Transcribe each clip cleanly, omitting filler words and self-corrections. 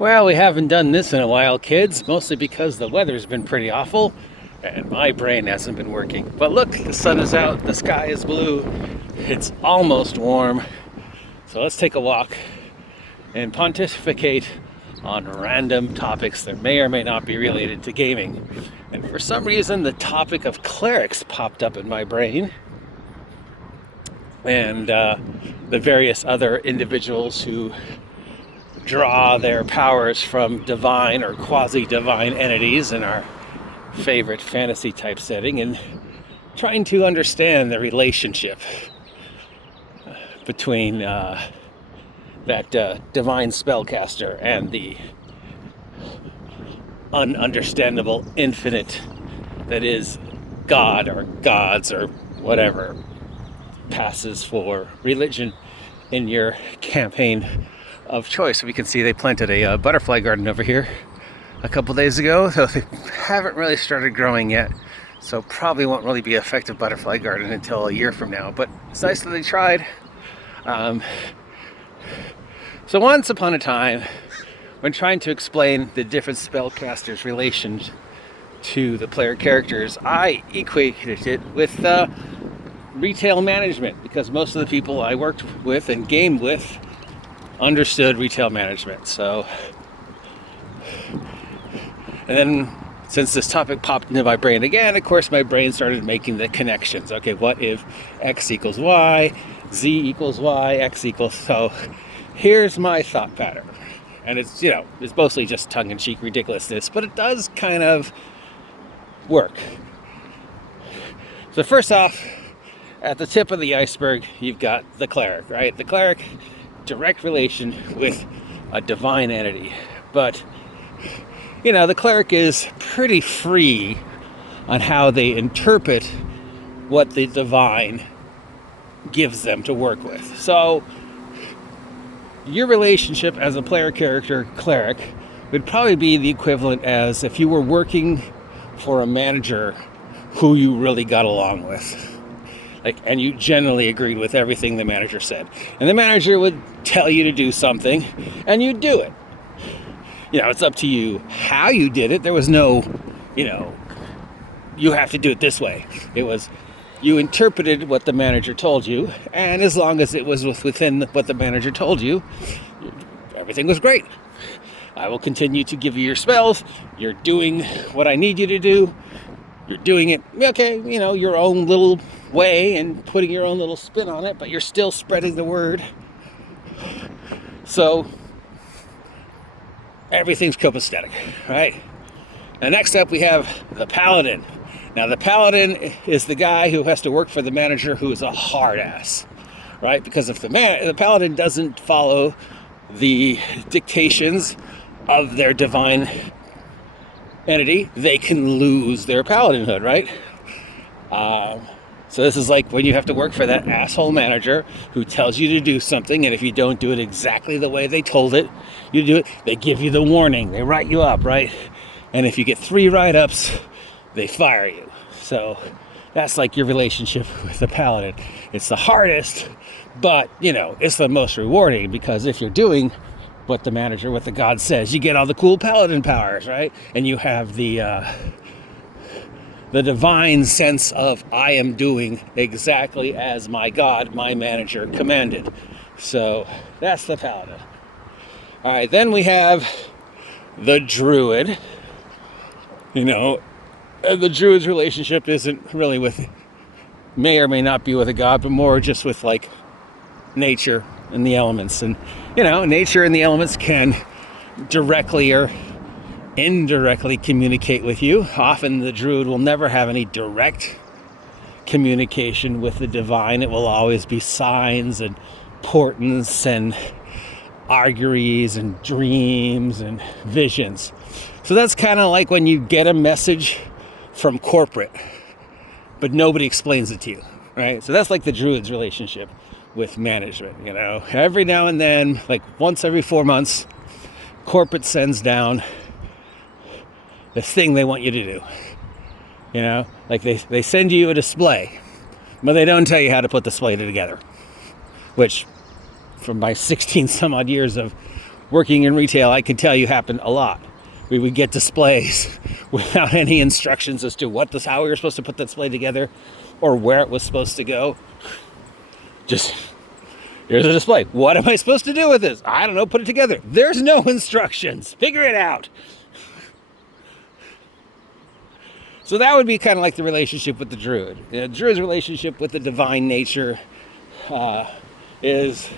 Well, we haven't done this in a while, kids, mostly because the weather's been pretty awful and my brain hasn't been working. But look, the sun is out, the sky is blue, it's almost warm. So let's take a walk and pontificate on random topics that may or may not be related to gaming. And for some reason, the topic of clerics popped up in my brain, and the various other individuals who draw their powers from divine or quasi-divine entities in our favorite fantasy type setting, and trying to understand the relationship between that divine spellcaster and the ununderstandable infinite that is God or gods or whatever passes for religion in your campaign of choice. We can see they planted a butterfly garden over here a couple days ago, so they haven't really started growing yet, so probably won't really be an effective butterfly garden until a year from now, but it's nice that they tried. So once upon a time, when trying to explain the different spellcasters' relation to the player characters, I equated it with retail management, because most of the people I worked with and gamed with understood retail management. So, and then since this topic popped into my brain again, of course my brain started making the connections. Okay, what if X equals Y, Z equals Y, X equals... So here's my thought pattern. And it's, it's mostly just tongue-in-cheek ridiculousness, but it does kind of work. So first off, at the tip of the iceberg, you've got the cleric, right? The cleric, direct relation with a divine entity. But, the cleric is pretty free on how they interpret what the divine gives them to work with. So, your relationship as a player character cleric would probably be the equivalent as if you were working for a manager who you really got along with. And you generally agreed with everything the manager said. And the manager would tell you to do something, and you'd do it. It's up to you how you did it. There was no, you have to do it this way. It was, you interpreted what the manager told you, and as long as it was within what the manager told you, everything was great. I will continue to give you your spells. You're doing what I need you to do. You're doing it, okay, your own little way and putting your own little spin on it, but you're still spreading the word. So everything's copacetic, right? And next up we have the paladin. Now the paladin is the guy who has to work for the manager who is a hard ass, right? Because if the paladin doesn't follow the dictations of their divine entity, they can lose their paladinhood, right? So this is like when you have to work for that asshole manager who tells you to do something, and if you don't do it exactly the way they told it, you do it, they give you the warning, they write you up, right? And if you get 3 write-ups, they fire you. So that's like your relationship with the paladin. It's the hardest, but, it's the most rewarding, because if you're doing what the manager, what the god says, you get all the cool paladin powers, right? And you have the divine sense of, I am doing exactly as my god, my manager commanded. So that's the paladin. All right, then we have the druid. The druid's relationship isn't really with, may or may not be with a god, but more just with nature and the elements. And nature and the elements can directly or indirectly communicate with you. Often the druid will never have any direct communication with the divine. It will always be signs and portents and auguries and dreams and visions. So that's kind of like when you get a message from corporate, but nobody explains it to you, right? So that's like the druid's relationship with management. Every now and then, like once every 4 months, corporate sends down the thing they want you to do. Like they send you a display, but they don't tell you how to put the display together, which from my 16 some odd years of working in retail, I can tell you happened a lot. We would get displays without any instructions as to how we were supposed to put the display together or where it was supposed to go. Just, here's a display. What am I supposed to do with this? I don't know, put it together. There's no instructions. Figure it out. So that would be kind of like the relationship with the druid. The druid's relationship with the divine nature is,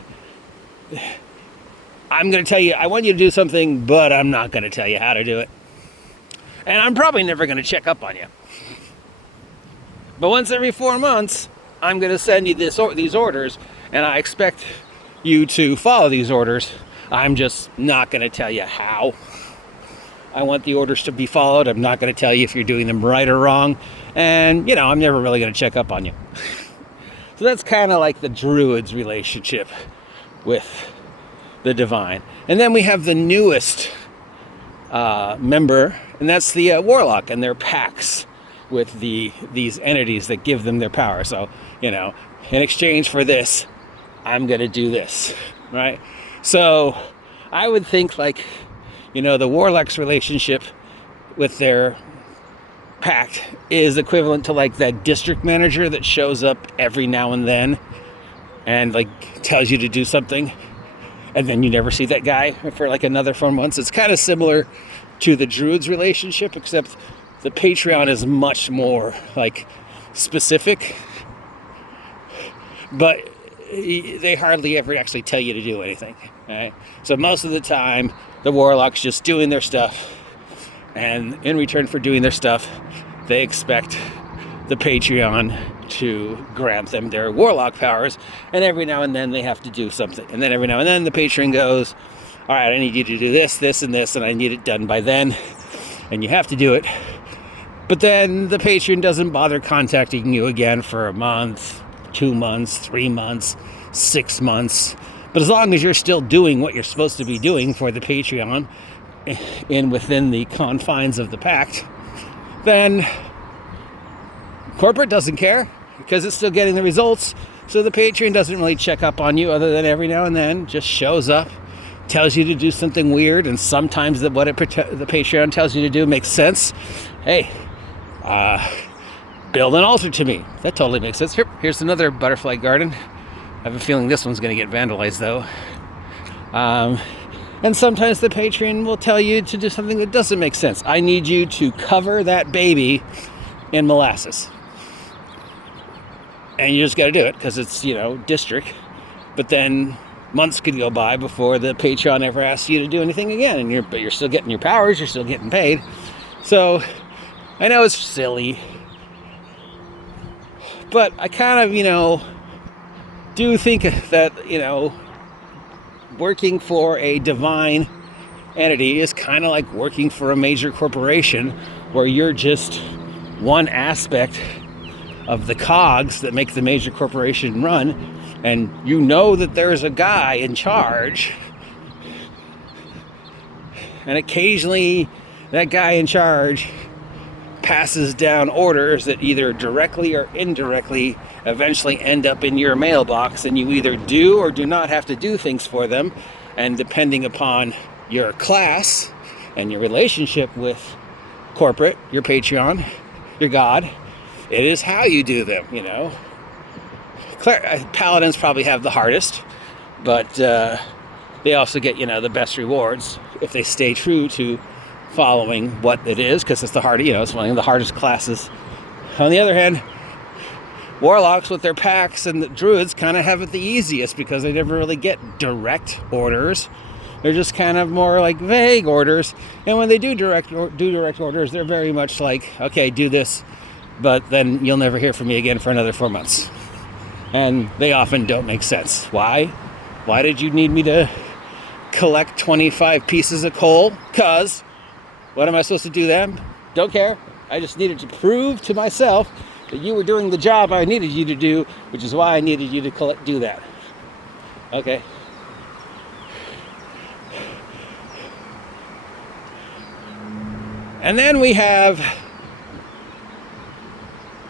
I'm going to tell you, I want you to do something, but I'm not going to tell you how to do it. And I'm probably never going to check up on you. But once every 4 months, I'm going to send you these orders, and I expect you to follow these orders. I'm just not going to tell you how. I want the orders to be followed. I'm not going to tell you if you're doing them right or wrong. And, I'm never really going to check up on you. So that's kind of like the druid's relationship with the divine. And then we have the newest member, and that's the warlock and their pacts with these entities that give them their power. So, in exchange for this, I'm going to do this, right? So I would think like, the warlock's relationship with their pact is equivalent to like that district manager that shows up every now and then and like tells you to do something, and then you never see that guy for like another 4 months. It's kind of similar to the druid's relationship, except the Patreon is much more like specific, but they hardly ever actually tell you to do anything. Right? So most of the time, the warlock's just doing their stuff, and in return for doing their stuff, they expect the Patreon to grant them their warlock powers, and every now and then they have to do something. And then every now and then the Patreon goes, all right, I need you to do this, this, and this, and I need it done by then, and you have to do it. But then the Patreon doesn't bother contacting you again for a month, 2 months, 3 months, 6 months. But as long as you're still doing what you're supposed to be doing for the Patreon within the confines of the pact, then corporate doesn't care because it's still getting the results. So the Patreon doesn't really check up on you other than every now and then, just shows up, tells you to do something weird, and sometimes the Patreon tells you to do makes sense. Hey, build an altar to me. That totally makes sense. Here's another butterfly garden. I have a feeling this one's going to get vandalized, though. And sometimes the Patreon will tell you to do something that doesn't make sense. I need you to cover that baby in molasses. And you just got to do it because it's, district. But then months could go by before the Patreon ever asks you to do anything again. But you're still getting your powers. You're still getting paid. So I know it's silly. But I kind of, do think that, working for a divine entity is kind of like working for a major corporation where you're just one aspect of the cogs that make the major corporation run, and that there's a guy in charge, and occasionally that guy in charge passes down orders that either directly or indirectly eventually end up in your mailbox, and you either do or do not have to do things for them. And depending upon your class and your relationship with corporate, your Patreon, your God, it is how you do them, Paladins probably have the hardest, but they also get, the best rewards if they stay true to following what it is, because it's the hard, it's one of the hardest classes. On the other hand, warlocks with their pacts and the druids kind of have it the easiest because they never really get direct orders. They're just kind of more like vague orders. And when they do direct orders, they're very much like, okay, do this, but then you'll never hear from me again for another 4 months. And they often don't make sense. Why? Why did you need me to collect 25 pieces of coal? Because what am I supposed to do then? Don't care. I just needed to prove to myself that you were doing the job I needed you to do, which is why I needed you to do that. Okay. And then we have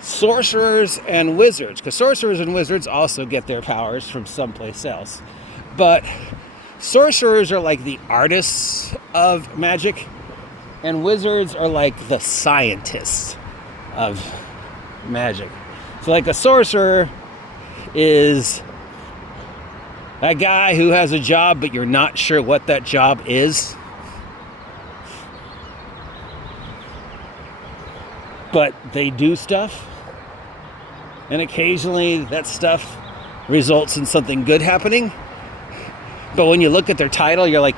sorcerers and wizards, because sorcerers and wizards also get their powers from someplace else. But sorcerers are like the artists of magic, and wizards are like the scientists of magic. So like a sorcerer is that guy who has a job, but you're not sure what that job is. But they do stuff. And occasionally that stuff results in something good happening. But when you look at their title, you're like,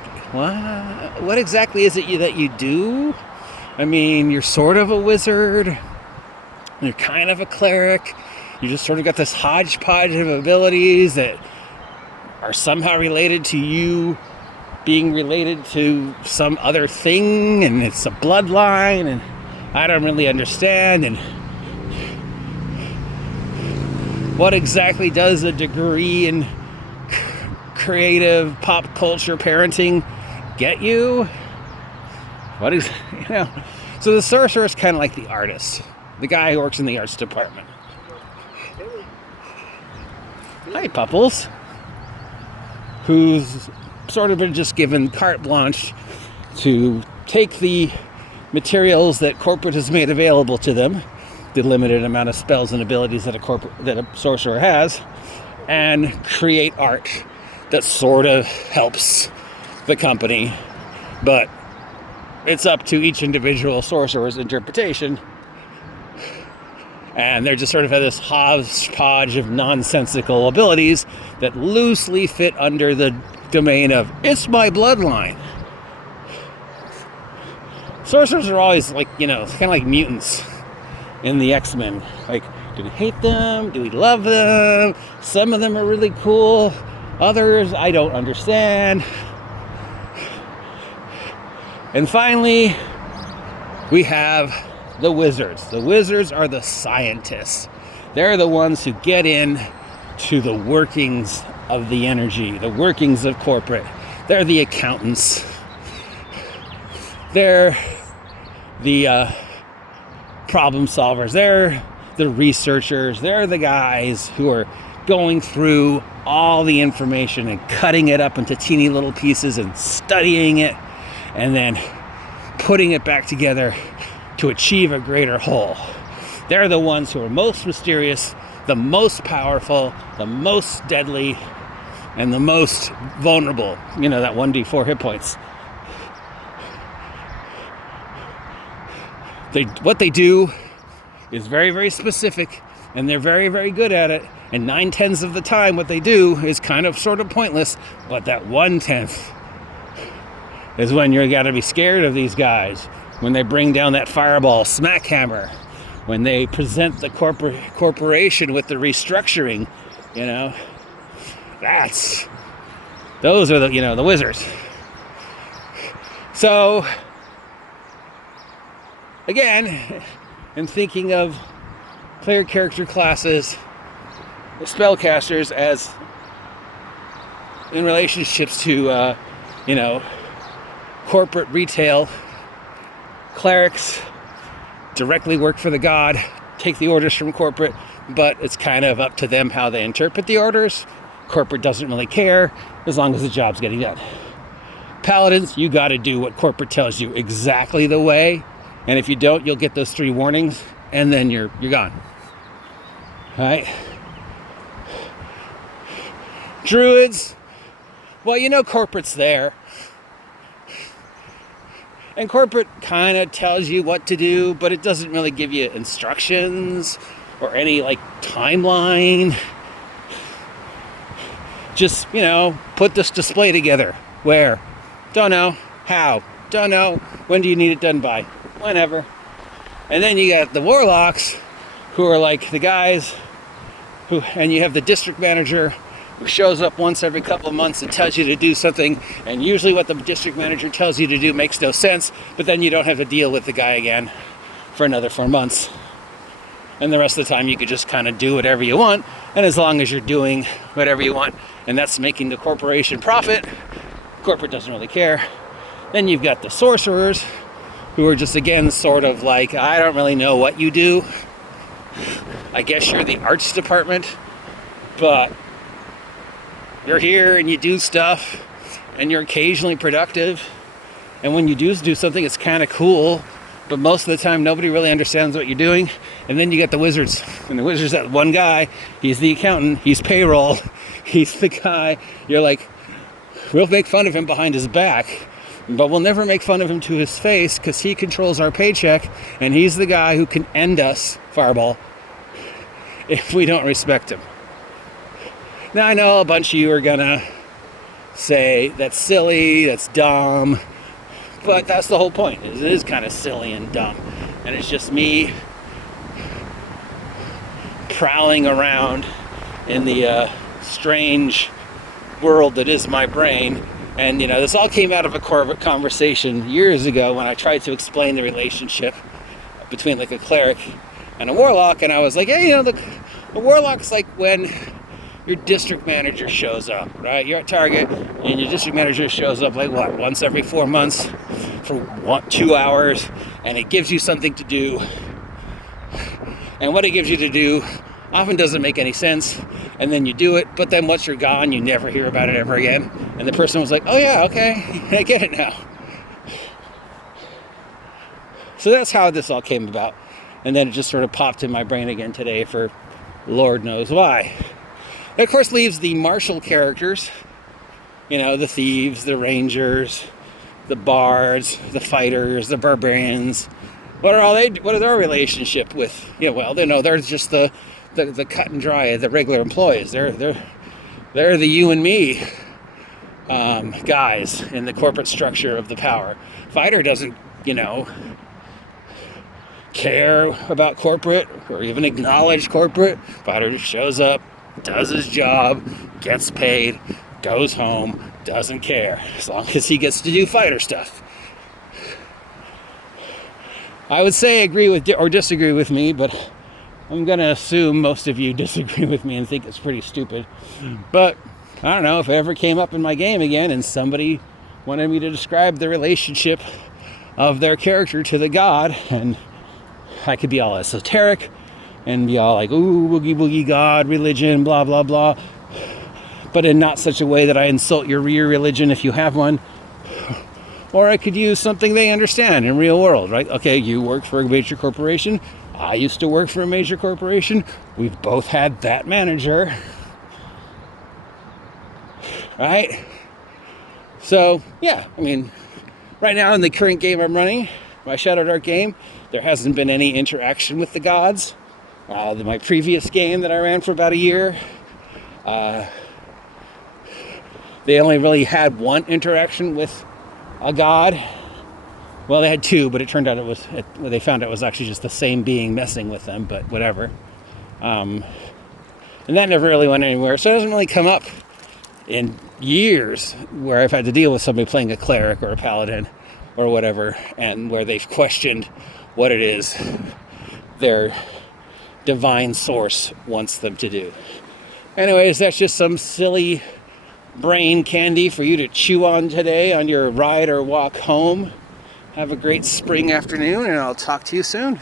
what exactly is it that you do? I mean, you're sort of a wizard. You're kind of a cleric. You just sort of got this hodgepodge of abilities that are somehow related to you being related to some other thing, and it's a bloodline, and I don't really understand. And what exactly does a degree in creative pop culture parenting get you? What is, so the sorcerer is kind of like the artist, the guy who works in the arts department. Hi, Pupples. Who's sort of been just given carte blanche to take the materials that corporate has made available to them, the limited amount of spells and abilities that a sorcerer has, and create art that sort of helps the company, but it's up to each individual sorcerer's interpretation. And they're just sort of have this hodgepodge of nonsensical abilities that loosely fit under the domain of, it's my bloodline. Sorcerers are always like, kind of like mutants in the X-Men. Like, do we hate them? Do we love them? Some of them are really cool. Others, I don't understand. And finally, we have the wizards. The wizards are the scientists. They're the ones who get in to the workings of the energy, the workings of corporate. They're the accountants. They're the problem solvers. They're the researchers. They're the guys who are going through all the information and cutting it up into teeny little pieces and studying it and then putting it back together to achieve a greater whole. They're the ones who are most mysterious, the most powerful, the most deadly, and the most vulnerable. That 1d4 hit points. What they do is very, very specific, and they're very, very good at it. And 9/10 of the time, what they do is kind of sort of pointless, but that 1/10 is when you got to be scared of these guys. When they bring down that fireball smack hammer, when they present the corporation with the restructuring, those are the wizards. So again, in thinking of player character classes, the spellcasters as in relationships to corporate retail, clerics directly work for the god, take the orders from corporate, but it's kind of up to them how they interpret the orders. Corporate doesn't really care as long as the job's getting done. Paladins, you got to do what corporate tells you exactly the way, and if you don't, you'll get those 3 warnings, and then you're gone. All right. Druids, well, corporate's there. And corporate kind of tells you what to do, but it doesn't really give you instructions or any timeline. Just, put this display together. Where? Don't know. How? Don't know. When do you need it done by? Whenever. And then you got the warlocks, who are like the guys and you have the district manager who shows up once every couple of months and tells you to do something, and usually what the district manager tells you to do makes no sense, but then you don't have to deal with the guy again for another 4 months. And the rest of the time you could just kind of do whatever you want, and as long as you're doing whatever you want, and that's making the corporation profit, corporate doesn't really care. Then you've got the sorcerers, who are just, again, sort of like, I don't really know what you do. I guess you're the arts department, but you're here and you do stuff, and you're occasionally productive, and when you do something, it's kind of cool, but most of the time nobody really understands what you're doing. And then you get the wizards, and the wizard's that one guy. He's the accountant, he's payroll, he's the guy. You're like, we'll make fun of him behind his back, but we'll never make fun of him to his face, because he controls our paycheck, and he's the guy who can end us, Fireball, if we don't respect him. Now, I know a bunch of you are gonna say that's silly, that's dumb, but that's the whole point. It is kind of silly and dumb, and it's just me prowling around in the strange world that is my brain. And this all came out of a conversation years ago when I tried to explain the relationship between like a cleric and a warlock, and I was like, hey, the warlock's like when your district manager shows up, right? You're at Target, and your district manager shows up like once every 4 months for 2 hours, and it gives you something to do. And what it gives you to do often doesn't make any sense, and then you do it, but then once you're gone, you never hear about it ever again. And the person was like, oh yeah, okay, I get it now. So that's how this all came about. And then it just sort of popped in my brain again today for Lord knows why. It, of course, leaves the martial characters, the thieves, the rangers, the bards, the fighters, the barbarians. What are their relationship with? They're just the cut and dry, the regular employees. They're the you and me guys in the corporate structure of the power. Fighter doesn't, care about corporate or even acknowledge corporate. Fighter just shows up, does his job, gets paid, goes home, doesn't care, as long as he gets to do fighter stuff. I would say agree with or disagree with me, but I'm going to assume most of you disagree with me and think it's pretty stupid. But I don't know, if it ever came up in my game again and somebody wanted me to describe the relationship of their character to the god, and I could be all esoteric and be all like, ooh, boogie boogie god, religion, blah, blah, blah, but in not such a way that I insult your religion if you have one. Or I could use something they understand in real world, right? Okay, you work for a major corporation. I used to work for a major corporation. We've both had that manager, right? So, yeah, right now in the current game I'm running, my Shadow Dark game, there hasn't been any interaction with the gods. My previous game that I ran for about a year, they only really had one interaction with a god. Well, they had two, but it turned out they found it was actually just the same being messing with them, but whatever. And that never really went anywhere, so it doesn't really come up in years where I've had to deal with somebody playing a cleric or a paladin or whatever, and where they've questioned what it is their divine source wants them to do. Anyways, that's just some silly brain candy for you to chew on today on your ride or walk home. Have a great spring afternoon, and I'll talk to you soon.